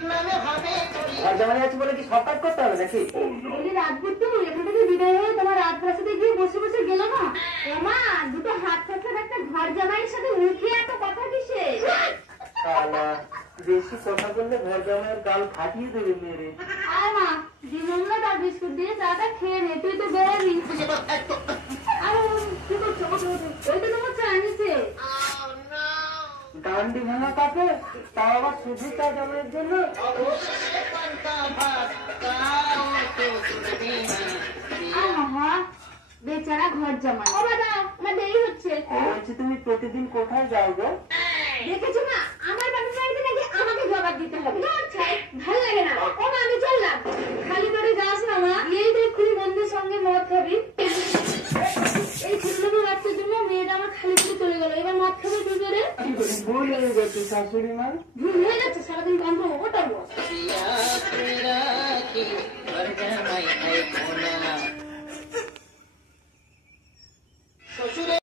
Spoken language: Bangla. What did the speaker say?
ঘর জামাই আছে বলে কি সব কাজ করতে হবে নাকি? রাতভর তো এখান থেকে বিদায় হয়ে তোমার রাজপ্রাসাদে গিয়ে বসে বসে গেল না। ওমা দুটো হাত কাটার একটা ঘর জামাইয়ের সাথে মুখে এত কথা কিসে? বেশি কথা বললে ঘর জামাইয়ের গাল ফাটিয়ে দেবে মেরে। আয় মা দিনমলা তার বিস্কুট দিয়ে চাটা খেয়ে নে, তুই তো বেরোবি। আরে কি করছো? ওই তো তোমার চা নিচ্ছে। ডান্ডি ভাঙা কাকে, তাও আবার শুধু চা জামাইয়ের জন্য। বেচারা ঘর জামাই। ও বাবা আমার দেরি হচ্ছে। বলছি তুমি প্রতিদিন কোথায় যাও গো? দেখেছো না আমার বাড়ির বাড়িতে নাকি আমাকে জবাব দিতে হবে। ভালো লাগে না। ও মা আমি চললাম। খালি করে যাস না মা, এই দেখুনি বন্ধুর সঙ্গে মদ খাবি। এই ছোটলোক বাচ্চার জন্য মেয়েটা আমার খালি করে চলে গেল। এবার মদ খাবে কি করে? ভুল হয়ে গেছে শাশুড়ি মা।